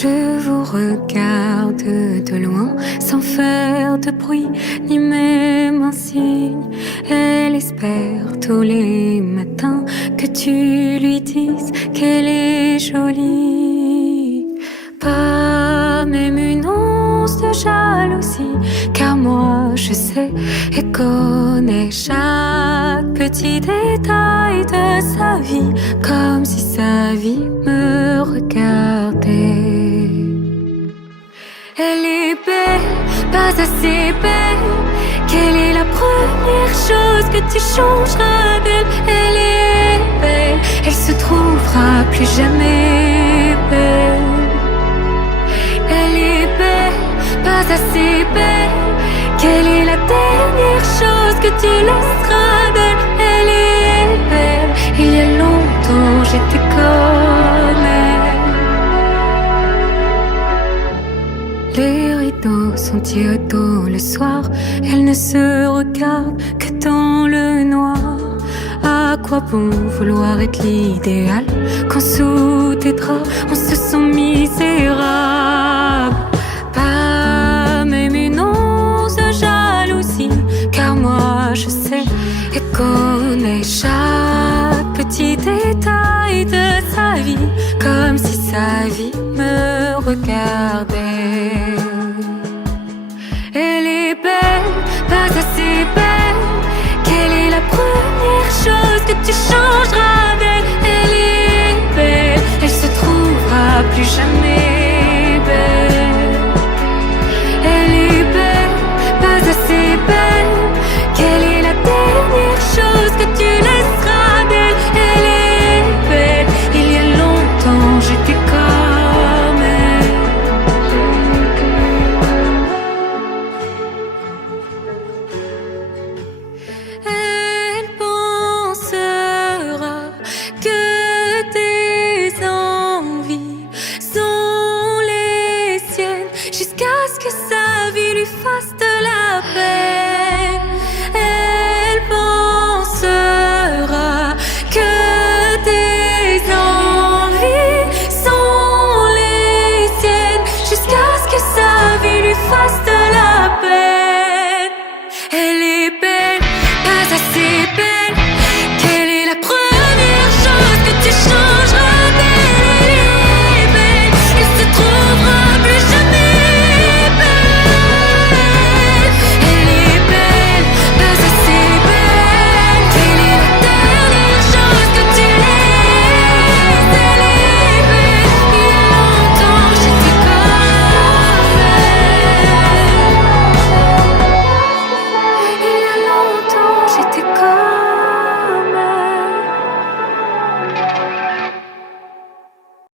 Je vous regarde de loin, sans faire de bruit, ni même un signe. Elle espère tous les matins que tu lui dises qu'elle est jolie. Pas même une once de jalousie, car moi je sais et connais chaque petit détail de sa vie, comme si sa vie me regardait. Elle est belle, pas assez belle. Quelle est la première chose que tu changeras d'elle? Elle est belle, elle se trouvera plus jamais belle. Elle est belle, pas assez belle. Quelle est la dernière chose que tu laisseras d'elle? Elle est belle, il y a longtemps j'étais comme elle. Les rideaux sont tirés tôt le soir, elle ne se regarde que dans le noir. À quoi bon vouloir être l'idéal quand sous tes draps on se sent misérable? Pas même une once de jalousie, car moi je sais et connais chaque petit détail de sa vie, comme si sa vie me regardait.